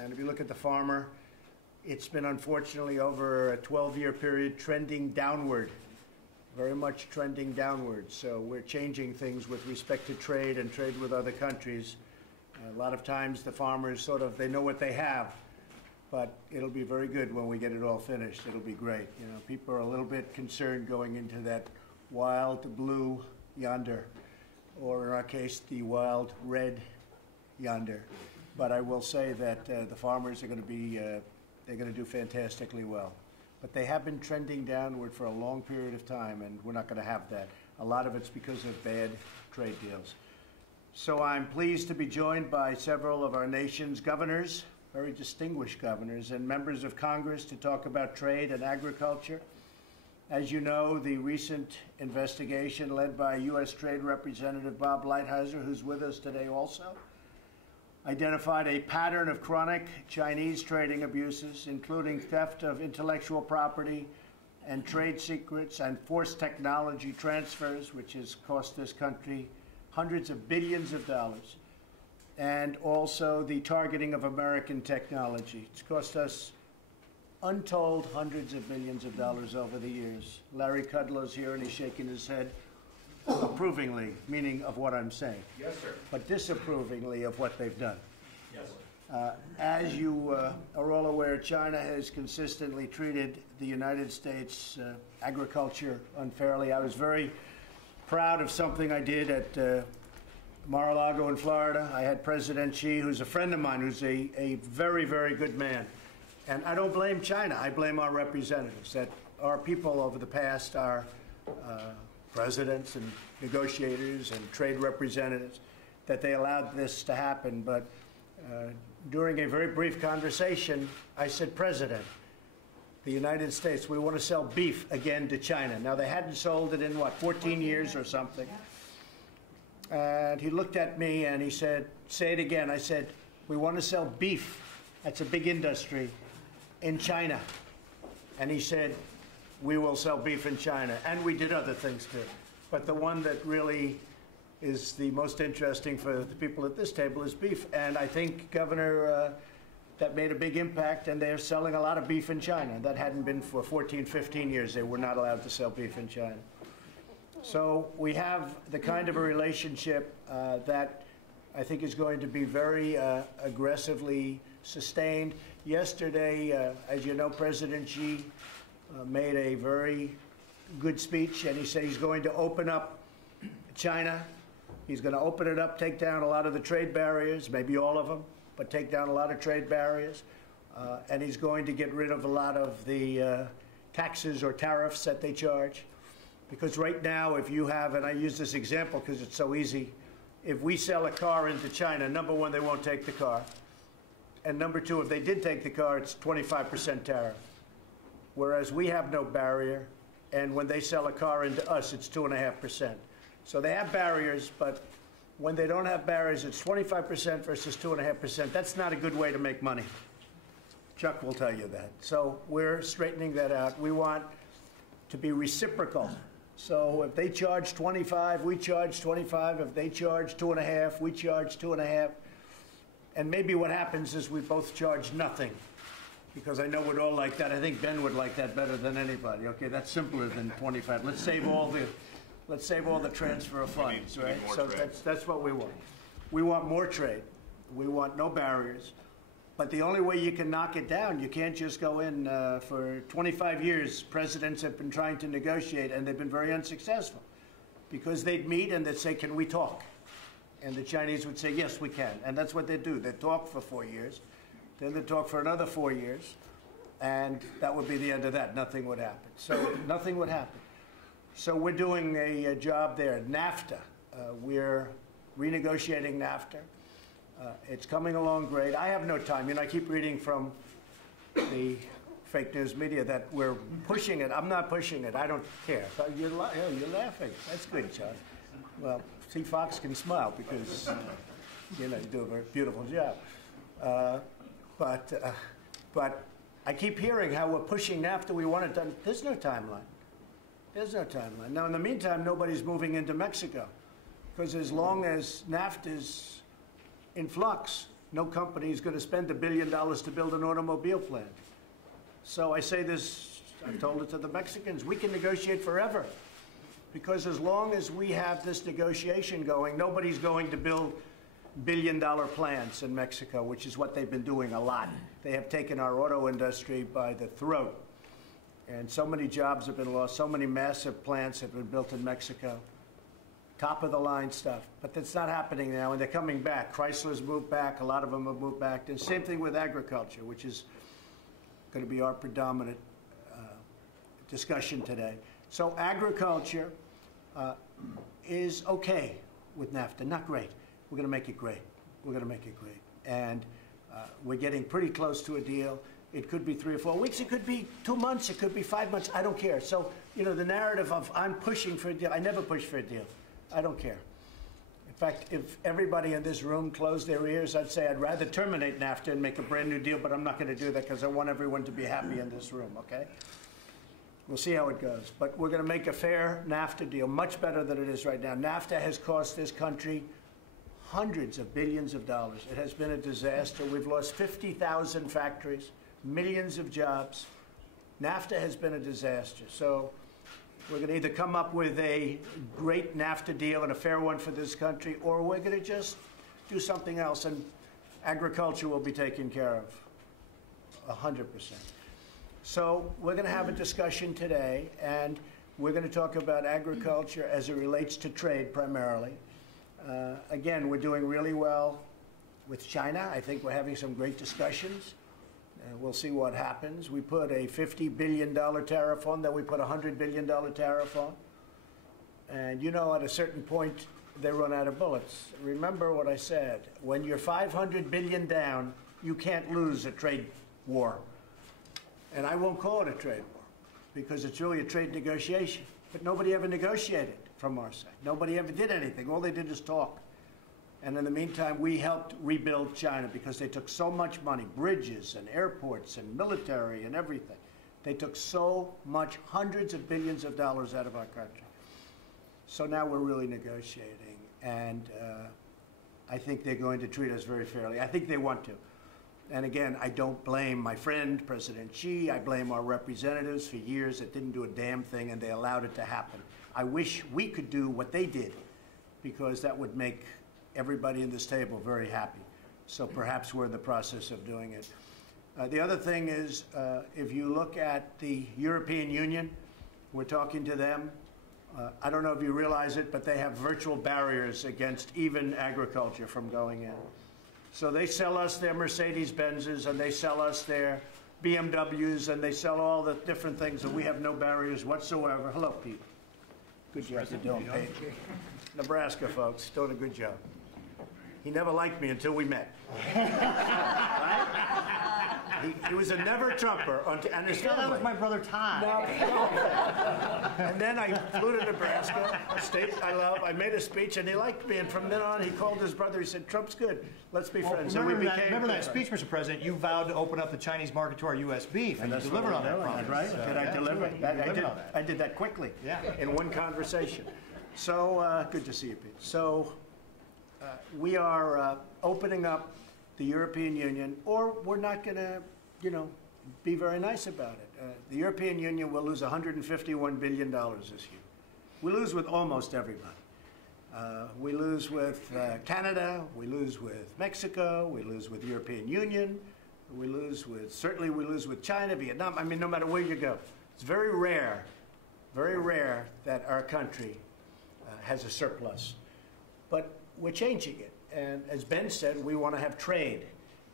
And if you look at the farmer, it's been unfortunately over a 12-year period trending downward, very much trending downward. So we're changing things with respect to trade and trade with other countries. A lot of times the farmers they know what they have, but it'll be very good when we get it all finished. It'll be great. You know, people are a little bit concerned going into that wild blue yonder, or in our case, the wild red yonder. But I will say that the farmers are going to be, they're going to do fantastically well. But they have been trending downward for a long period of time, and we're not going to have that. A lot of it's because of bad trade deals. So I'm pleased to be joined by several of our nation's governors, very distinguished governors, and members of Congress to talk about trade and agriculture. As you know, the recent investigation led by U.S. Trade Representative Bob Lighthizer, who's with us today also, identified a pattern of chronic Chinese trading abuses, including theft of intellectual property and trade secrets and forced technology transfers, which has cost this country hundreds of billions of dollars, and also the targeting of American technology. It's cost us untold hundreds of billions of dollars over the years. Larry Kudlow's here, and he's shaking his head approvingly, meaning of what I'm saying. Yes, sir. But disapprovingly of what they've done. Yes, sir. As you are all aware, China has consistently treated the United States agriculture unfairly. I was very proud of something I did at Mar-a-Lago in Florida. I had President Xi, who's a friend of mine, who's a very, very good man. And I don't blame China. I blame our representatives, that our people over the past, our presidents and negotiators and trade representatives, that they allowed this to happen. But during a very brief conversation, I said, President, the United States, we want to sell beef again to China. Now, they hadn't sold it in, 14 years or something. And he looked at me and he said, say it again. I said, we want to sell beef. That's a big industry in China. And he said, we will sell beef in China. And we did other things too. But the one that really is the most interesting for the people at this table is beef. And I think, Governor, that made a big impact, and they're selling a lot of beef in China. That hadn't been for 14, 15 years. They were not allowed to sell beef in China. So we have the kind of a relationship that I think is going to be very aggressively sustained. Yesterday, as you know, President Xi made a very good speech, and he said he's going to open up China. He's going to open it up, take down a lot of the trade barriers, maybe all of them, but take down a lot of trade barriers. And he's going to get rid of a lot of the taxes or tariffs that they charge. Because right now, if you have, and I use this example because it's so easy, if we sell a car into China, number one, they won't take the car. And number two, if they did take the car, it's 25% tariff. Whereas we have no barrier, and when they sell a car into us, it's 2.5%. So they have barriers, but when they don't have barriers, it's 25% versus 2.5%. That's not a good way to make money. Chuck will tell you that. So we're straightening that out. We want to be reciprocal. So if they charge 25, we charge 25. If they charge 2.5, we charge 2.5. And maybe what happens is we both charge nothing. Because I know we'd all like that. I think Ben would like that better than anybody. Okay, that's simpler than 25. Let's save all the transfer of funds, right? So that's what we want. We want more trade. We want no barriers. But the only way you can knock it down, you can't just go in. For 25 years, presidents have been trying to negotiate, and they've been very unsuccessful. Because they'd meet and they'd say, can we talk? And the Chinese would say, yes, we can. And that's what they'd do. They'd talk for 4 years. Then they'd talk for another 4 years. And that would be the end of that. Nothing would happen. So nothing would happen. So we're doing a job there. NAFTA. We're renegotiating NAFTA. It's coming along great. I have no time. You know, I keep reading from the fake news media that we're pushing it. I'm not pushing it. I don't care. You're laughing. That's good, John. Well, see, Fox can smile because, you do a very beautiful job. But I keep hearing how we're pushing NAFTA. We want it done. There's no timeline. There's no timeline. Now, in the meantime, nobody's moving into Mexico. Because as long as NAFTA's in flux, no company is going to spend $1 billion to build an automobile plant. So I say this, I've told it to the Mexicans, we can negotiate forever. Because as long as we have this negotiation going, nobody's going to build billion-dollar plants in Mexico, which is what they've been doing a lot. They have taken our auto industry by the throat. And so many jobs have been lost, so many massive plants have been built in Mexico. Top-of-the-line stuff. But that's not happening now, and they're coming back. Chrysler's moved back, a lot of them have moved back. And same thing with agriculture, which is going to be our predominant discussion today. So agriculture is okay with NAFTA, not great. We're going to make it great. We're going to make it great. And we're getting pretty close to a deal. It could be 3 or 4 weeks. It could be 2 months. It could be 5 months. I don't care. So, you know, the narrative of I'm pushing for a deal, I never push for a deal. I don't care. In fact, if everybody in this room closed their ears, I'd say I'd rather terminate NAFTA and make a brand new deal, but I'm not going to do that because I want everyone to be happy in this room, okay? We'll see how it goes. But we're going to make a fair NAFTA deal, much better than it is right now. NAFTA has cost this country hundreds of billions of dollars. It has been a disaster. We've lost 50,000 factories, millions of jobs. NAFTA has been a disaster. So we're going to either come up with a great NAFTA deal and a fair one for this country, or we're going to just do something else, and agriculture will be taken care of 100%. So we're going to have a discussion today, and we're going to talk about agriculture as it relates to trade primarily. Again, we're doing really well with China. I think we're having some great discussions. We'll see what happens. We put a $50 billion tariff on, then we put a $100 billion tariff on. And you know, at a certain point, they run out of bullets. Remember what I said. When you're 500 billion down, you can't lose a trade war. And I won't call it a trade war, because it's really a trade negotiation. But nobody ever negotiated from our side. Nobody ever did anything. All they did is talk. And in the meantime, we helped rebuild China because they took so much money, bridges and airports and military and everything. They took so much, hundreds of billions of dollars out of our country. So now we're really negotiating. And I think they're going to treat us very fairly. I think they want to. And again, I don't blame my friend, President Xi. I blame our representatives for years that didn't do a damn thing, and they allowed it to happen. I wish we could do what they did, because that would make everybody in this table very happy. So perhaps we're in the process of doing it. The other thing is, if you look at the European Union, we're talking to them. I don't know if you realize it, but they have virtual barriers against even agriculture from going in. So they sell us their Mercedes-Benzes, and they sell us their BMWs, and they sell all the different things, and we have no barriers whatsoever. Hello, Pete. Good job you're doing, Pete. Nebraska, folks, doing a good job. He never liked me until we met. Right? He was a never-Trumper. And his that was my brother Todd. And then I flew to Nebraska, a state I love. I made a speech, and he liked me. And from then on, he called his brother. He said, Trump's good. Let's be friends. Remember that speech, Mr. President? You vowed to open up the Chinese market to our U.S. beef, and you delivered on that promise. Right? Did I deliver? I did that quickly, in one conversation. So good to see you, Pete. So we are opening up the European Union, or we're not going to, you know, be very nice about it. The European Union will lose $151 billion this year. We lose with almost everybody. We lose with Canada, we lose with Mexico, we lose with the European Union, certainly we lose with China, Vietnam. I mean, no matter where you go. It's very rare that our country has a surplus. But we're changing it. And as Ben said, we want to have trade,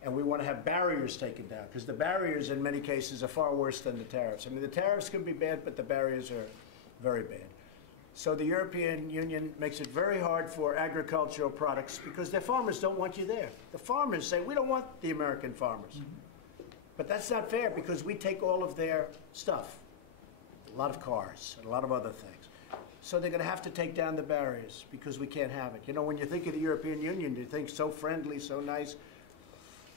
and we want to have barriers taken down, because the barriers in many cases are far worse than the tariffs. I mean, the tariffs can be bad, but the barriers are very bad. So the European Union makes it very hard for agricultural products, because their farmers don't want you there. The farmers say, we don't want the American farmers. Mm-hmm. But that's not fair, because we take all of their stuff, a lot of cars, and a lot of other things. So they're going to have to take down the barriers, because we can't have it. You know, when you think of the European Union, you think so friendly, so nice.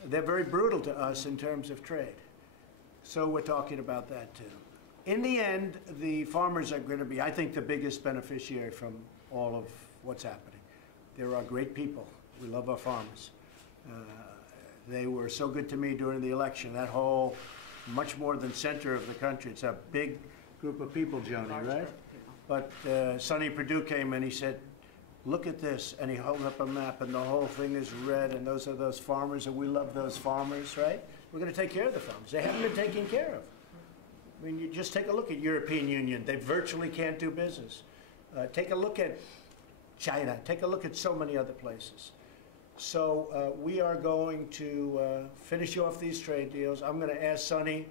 They're very brutal to us in terms of trade. So we're talking about that too. In the end, the farmers are going to be, I think, the biggest beneficiary from all of what's happening. There are great people. We love our farmers. They were so good to me during the election. That whole, much more than center of the country. It's a big group of people, Joni, right? But Sonny Perdue came and he said, look at this. And he held up a map and the whole thing is red and those are those farmers and we love those farmers, right? We're going to take care of the farmers. They haven't been taken care of. I mean, you just take a look at European Union. They virtually can't do business. Take a look at China. Take a look at so many other places. So we are going to finish off these trade deals. I'm going to ask Sonny,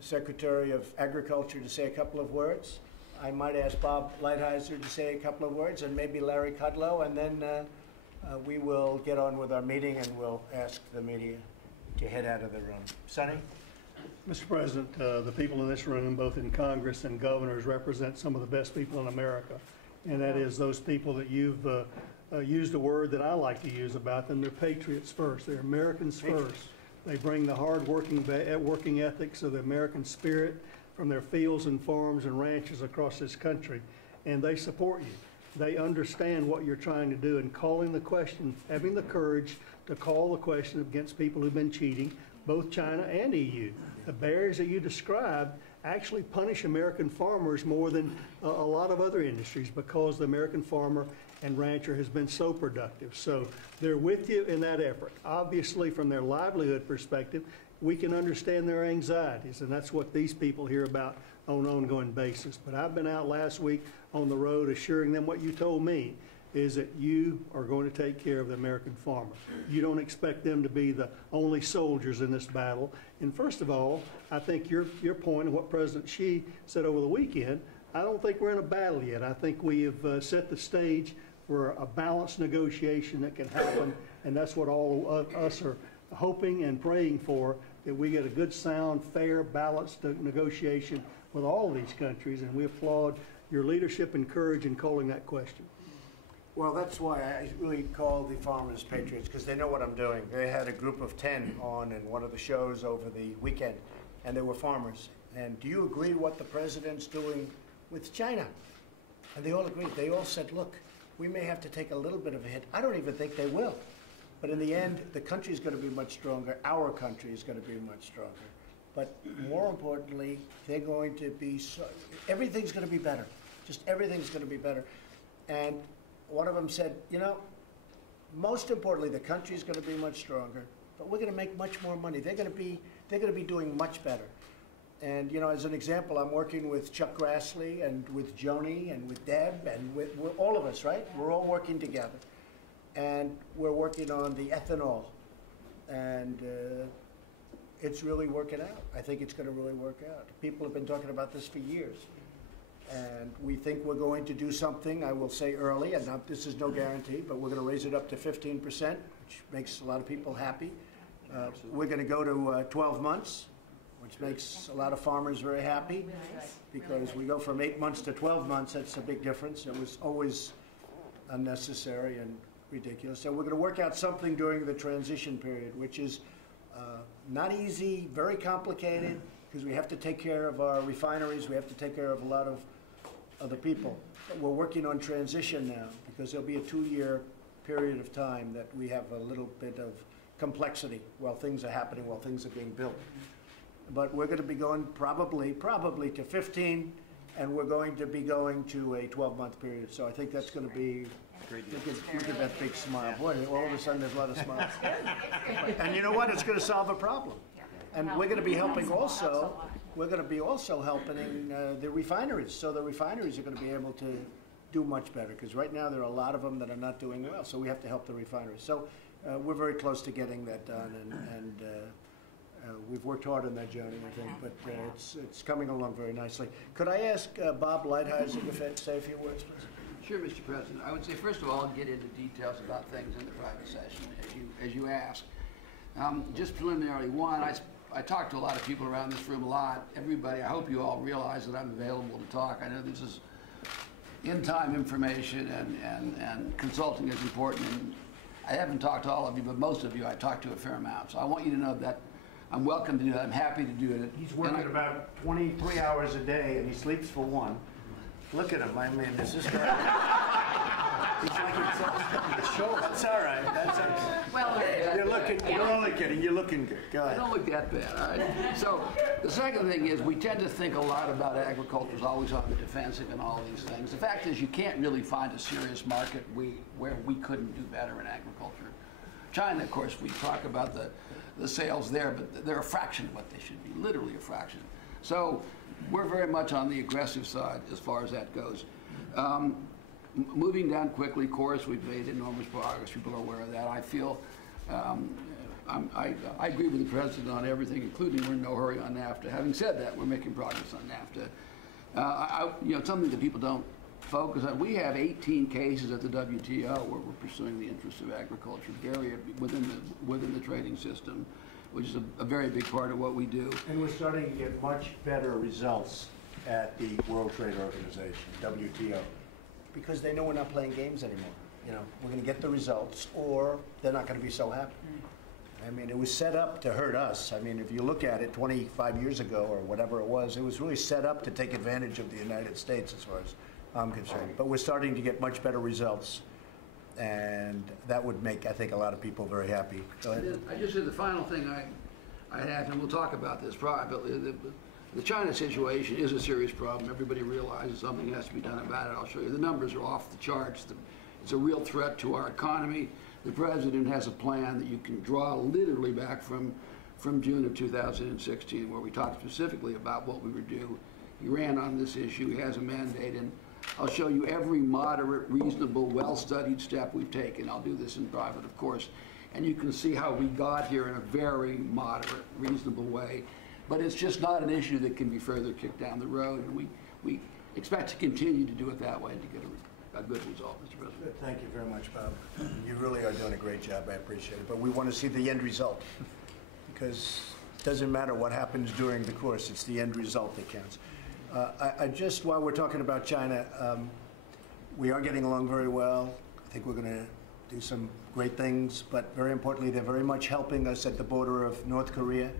Secretary of Agriculture, to say a couple of words. I might ask Bob Lighthizer to say a couple of words, and maybe Larry Kudlow, and then we will get on with our meeting, and we'll ask the media to head out of the room. Sonny? Mr. President, the people in this room, both in Congress and governors, represent some of the best people in America. And that is those people that you've used a word that I like to use about them. They're patriots first. They're Americans first. They bring the hard working ethics of the American spirit from their fields and farms and ranches across this country. And they support you. They understand what you're trying to do and calling the question, having the courage to call the question against people who've been cheating, both China and EU. The barriers that you described actually punish American farmers more than a lot of other industries because the American farmer and rancher has been so productive. So they're with you in that effort. Obviously, from their livelihood perspective, we can understand their anxieties, and that's what these people hear about on an ongoing basis. But I've been out last week on the road assuring them what you told me, is that you are going to take care of the American farmer. You don't expect them to be the only soldiers in this battle. And first of all, I think your point and what President Xi said over the weekend, I don't think we're in a battle yet. I think we have set the stage for a balanced negotiation that can happen, and that's what all of us are hoping and praying for, that we get a good, sound, fair, balanced negotiation with all of these countries, and we applaud your leadership and courage in calling that question. Well, that's why I really call the farmers patriots, because they know what I'm doing. They had a group of 10 on in one of the shows over the weekend, and they were farmers. And do you agree what the president's doing with China? And they all agreed. They all said, look, we may have to take a little bit of a hit. I don't even think they will. But in the end, the country is going to be much stronger. Our country is going to be much stronger. But more importantly, they're going to be, everything's going to be better. Just everything's going to be better. And one of them said, you know, most importantly, the country's going to be much stronger, but we're going to make much more money. They're going to be doing much better. And, you know, as an example, I'm working with Chuck Grassley and with Joni and with Deb and with all of us, right? We're all working together. And we're working on the ethanol. And it's really working out. I think it's going to really work out. People have been talking about this for years. And we think we're going to do something, I will say early, and this is no guarantee, but we're going to raise it up to 15%, which makes a lot of people happy. We're going to go to 12 months, which makes a lot of farmers very happy, because we go from 8 months to 12 months. That's a big difference. It was always unnecessary and ridiculous. So we're going to work out something during the transition period, which is not easy, very complicated, because we have to take care of our refineries. We have to take care of a lot of other people. But we're working on transition now, because there'll be a 2-year period of time that we have a little bit of complexity while things are happening, while things are being built. But we're going to be going probably to 15, and we're going to be going to a 12-month period. So I think that's going to be, look at that big smile. Boy, all of a sudden there's a lot of smiles. And you know what? It's going to solve a problem. And we're going to be helping also, helping the refineries. So the refineries are going to be able to do much better, because right now there are a lot of them that are not doing well. So we have to help the refineries. So we're very close to getting that done, and we've worked hard on that, Joni, I think, but it's coming along very nicely. Could I ask Bob Lighthizer to say a few words, please? Sure, Mr. President. I would say, first of all, I'll get into details about things in the private session, as you asked. Just preliminarily, one, I talk to a lot of people around this room a lot. Everybody, I hope you all realize that I'm available to talk. I know this is in-time information, and consulting is important. And I haven't talked to all of you, but most of you I talk to a fair amount. So I want you to know that I'm welcome to do that. I'm happy to do it. He's working about 23 hours a day, and he sleeps for 1. Look at him. I mean, is this guy? He's like That's all right. That's all right. Well, You're only kidding. You're looking good. Go I ahead. don't look that bad, all right? So the second thing is we tend to think a lot about agriculture as always on the defensive and all these things. The fact is you can't really find a serious market where we couldn't do better in agriculture. China, of course, we talk about the sales there, but they're a fraction of what they should be, literally a fraction. So we're very much on the aggressive side as far as that goes. Moving down quickly, of course, we've made enormous progress. People are aware of that. I feel I agree with the president on everything, including we're in no hurry on NAFTA. Having said that, we're making progress on NAFTA. Something that people don't focus on. We have 18 cases at the WTO where we're pursuing the interests of agriculture, area within the trading system, which is a very big part of what we do. And we're starting to get much better results at the World Trade Organization, WTO, because they know we're not playing games anymore. We're going to get the results, or they're not going to be so happy. I mean, it was set up to hurt us. I mean, if you look at it 25 years ago or whatever it was really set up to take advantage of the United States as far as I'm concerned. But we're starting to get much better results, and that would make, I think, a lot of people very happy. Go ahead. I just said the final thing I have, and we'll talk about this privately. The China situation is a serious problem. Everybody realizes something has to be done about it. I'll show you. The numbers are off the charts. It's a real threat to our economy. The president has a plan that you can draw literally back from June of 2016, where we talked specifically about what we would do. He ran on this issue. He has a mandate, and I'll show you every moderate, reasonable, well-studied step we've taken. I'll do this in private, of course. And you can see how we got here in a very moderate, reasonable way. But it's just not an issue that can be further kicked down the road. And we expect to continue to do it that way and to get a good result, Mr. President. Good. Thank you very much, Bob. You really are doing a great job. I appreciate it. But we want to see the end result, because it doesn't matter what happens during the course. It's the end result that counts. While we're talking about China, we are getting along very well. I think we're going to do some great things, but very importantly, they're very much helping us at the border of North Korea,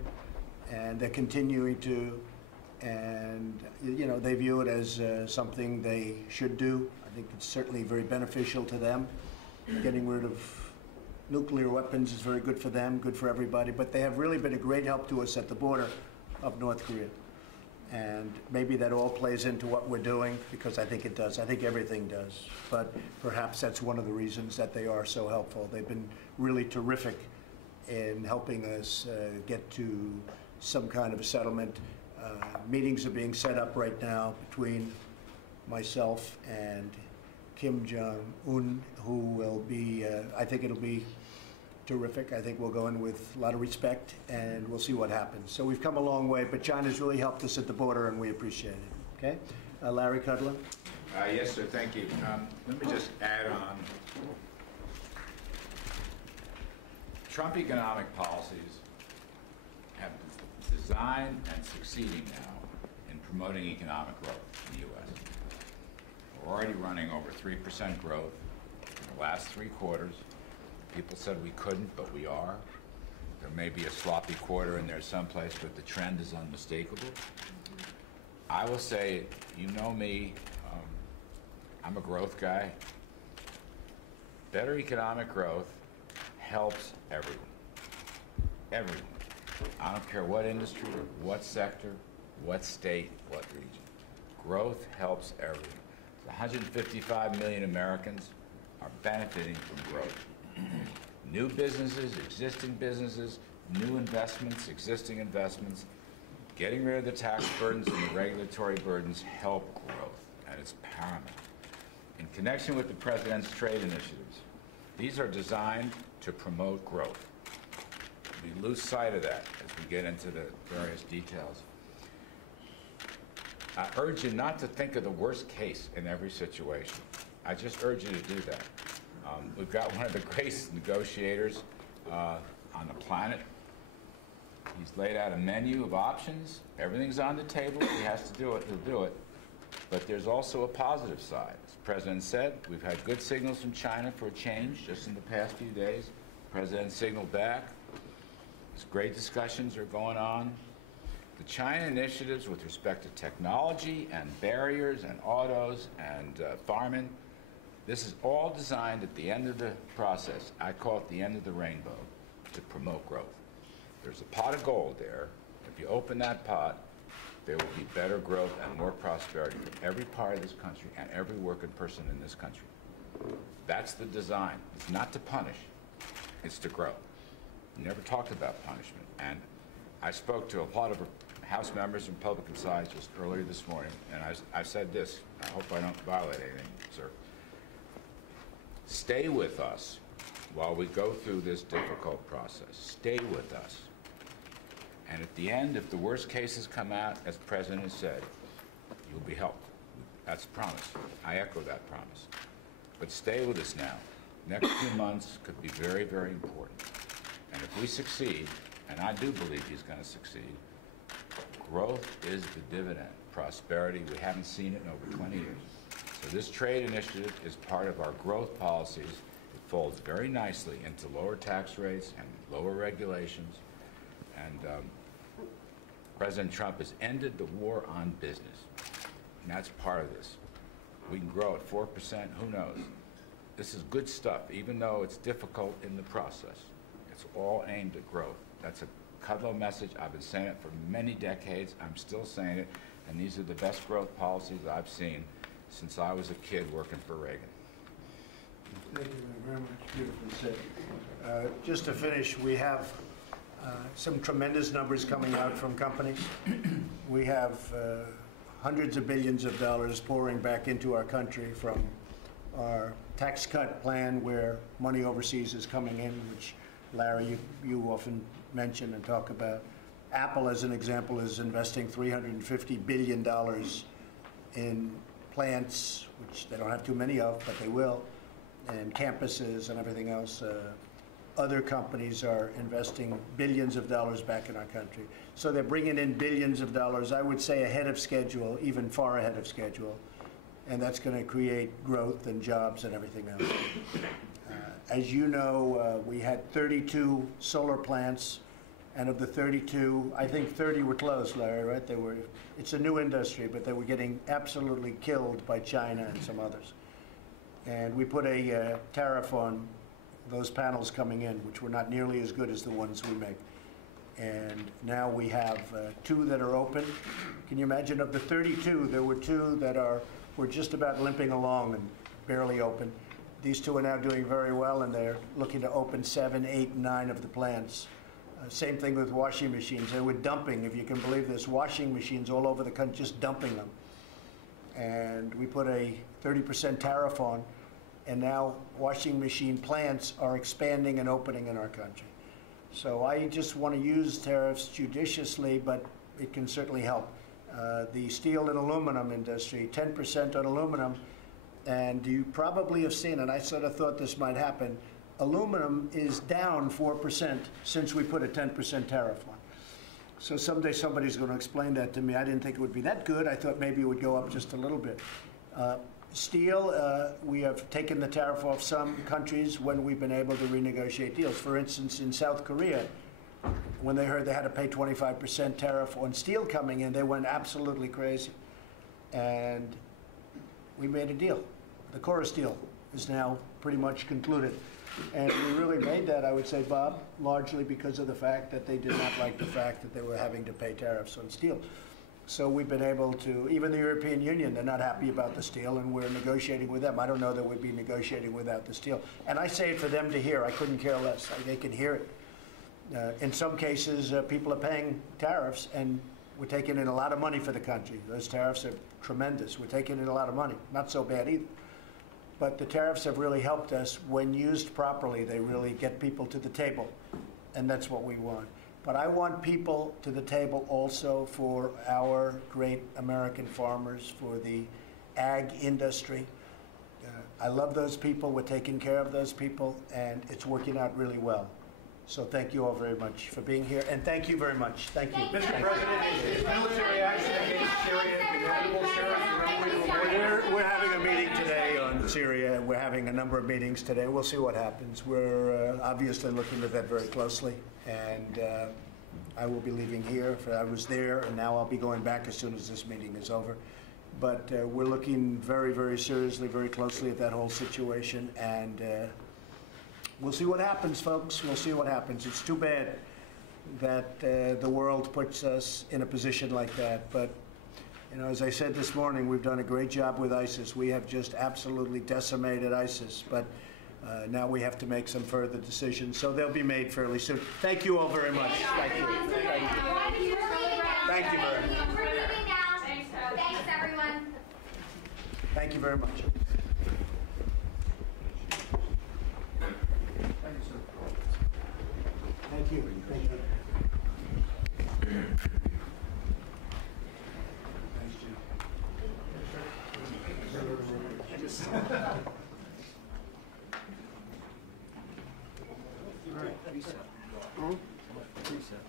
and they're continuing to, and they view it as something they should do. I think it's certainly very beneficial to them. Getting rid of nuclear weapons is very good for them, good for everybody, but they have really been a great help to us at the border of North Korea. And maybe that all plays into what we're doing, because I think it does. I think everything does. But perhaps that's one of the reasons that they are so helpful. They've been really terrific in helping us get to some kind of a settlement. Meetings are being set up right now between myself and Kim Jong-un, who will be, I think it'll be terrific. I think we'll go in with a lot of respect, and we'll see what happens. So we've come a long way, but China's really helped us at the border, and we appreciate it. Okay? Larry Kudlow? Yes, sir. Thank you. Let me just add on. Trump economic policies have designed and succeeding now in promoting economic growth in the U.S. We're already running over 3% growth in the last 3 quarters. People said we couldn't, but we are. There may be a sloppy quarter in there someplace, but the trend is unmistakable. I will say, you know me, I'm a growth guy. Better economic growth helps everyone. Everyone. I don't care what industry, what sector, what state, what region. Growth helps everyone. 155 million Americans are benefiting from growth. New businesses, existing businesses, new investments, existing investments, getting rid of the tax burdens and the regulatory burdens help growth, and it's paramount. In connection with the President's trade initiatives, these are designed to promote growth. We lose sight of that as we get into the various details. I urge you not to think of the worst case in every situation. I just urge you to do that. We've got one of the greatest negotiators on the planet. He's laid out a menu of options. Everything's on the table. He has to do it. He'll do it. But there's also a positive side. As the President said, we've had good signals from China for a change just in the past few days. The President signaled back. These great discussions are going on. The China initiatives with respect to technology and barriers and autos and farming This is all designed at the end of the process. I call it the end of the rainbow, to promote growth. There's a pot of gold there. If you open that pot, there will be better growth and more prosperity for every part of this country and every working person in this country. That's the design. It's not to punish, it's to grow. We never talked about punishment. And I spoke to a lot of House members and Republican sides just earlier this morning, and I said this, I hope I don't violate anything, sir. Stay with us while we go through this difficult process. Stay with us. And at the end, if the worst cases come out, as the President has said, you'll be helped. That's a promise. I echo that promise. But stay with us now. Next few months could be very, very important. And if we succeed, and I do believe he's going to succeed, growth is the dividend. Prosperity, we haven't seen it in over 20 years. So this trade initiative is part of our growth policies. It folds very nicely into lower tax rates and lower regulations. And President Trump has ended the war on business. And that's part of this. We can grow at 4%, who knows? This is good stuff, even though it's difficult in the process. It's all aimed at growth. That's a Kudlow message. I've been saying it for many decades. I'm still saying it. And these are the best growth policies I've seen since I was a kid working for Reagan. Thank you very much. Beautifully said. Just to finish, we have some tremendous numbers coming out from companies. We have hundreds of billions of dollars pouring back into our country from our tax cut plan, where money overseas is coming in, which, Larry, you often mention and talk about. Apple, as an example, is investing $350 billion in plants, which they don't have too many of, but they will, and campuses and everything else. Other companies are investing billions of dollars back in our country. So they're bringing in billions of dollars, I would say ahead of schedule, even far ahead of schedule. And that's going to create growth and jobs and everything else. As you know, we had 32 solar plants, and of the 32, I think 30 were closed, Larry, right? It's a new industry, but they were getting absolutely killed by China and some others. And we put a tariff on those panels coming in, which were not nearly as good as the ones we make. And now we have 2 that are open. Can you imagine, of the 32, there were 2 that were just about limping along and barely open. These 2 are now doing very well, and they're looking to open 7, 8, 9 of the plants. Same thing with washing machines. They were dumping, if you can believe this, washing machines all over the country, just dumping them. And we put a 30% tariff on, and now washing machine plants are expanding and opening in our country. So I just want to use tariffs judiciously, but it can certainly help. The steel and aluminum industry, 10% on aluminum, and you probably have seen, and I sort of thought this might happen, aluminum is down 4% since we put a 10% tariff on. So someday somebody's going to explain that to me. I didn't think it would be that good. I thought maybe it would go up just a little bit. Steel, we have taken the tariff off some countries when we've been able to renegotiate deals. For instance, in South Korea, when they heard they had to pay 25% tariff on steel coming in, they went absolutely crazy. And we made a deal. The Chorus deal is now pretty much concluded. And we really made that, I would say, Bob, largely because of the fact that they did not like the fact that they were having to pay tariffs on steel. So we've been able to, even the European Union, they're not happy about the steel, and we're negotiating with them. I don't know that we'd be negotiating without the steel. And I say it for them to hear. I couldn't care less. They can hear it. In some cases, people are paying tariffs, and we're taking in a lot of money for the country. Those tariffs are tremendous. We're taking in a lot of money. Not so bad either. But the tariffs have really helped us. When used properly, they really get people to the table, and that's what we want. But I want people to the table also for our great American farmers, for the ag industry. I love those people. We're taking care of those people, and it's working out really well. So thank you all very much for being here, and thank you very much. Thank you. Mr. President, is military action against Syria inevitable, sir? We're having a meeting today on Syria. We're having a number of meetings today. We'll see what happens. We're obviously looking at that very closely, and I will be leaving here. I was there, and now I'll be going back as soon as this meeting is over. But we're looking very, very seriously, very closely at that whole situation, and we'll see what happens, folks. We'll see what happens. It's too bad that the world puts us in a position like that. But, you know, as I said this morning, we've done a great job with ISIS. We have just absolutely decimated ISIS. But now we have to make some further decisions. So they'll be made fairly soon. Thank you all very much. Thank you. Thank you. Thank you very much. We're moving now. Thanks, everyone. Thank you very much. Thank you. Thank you. All right, reset. Reset.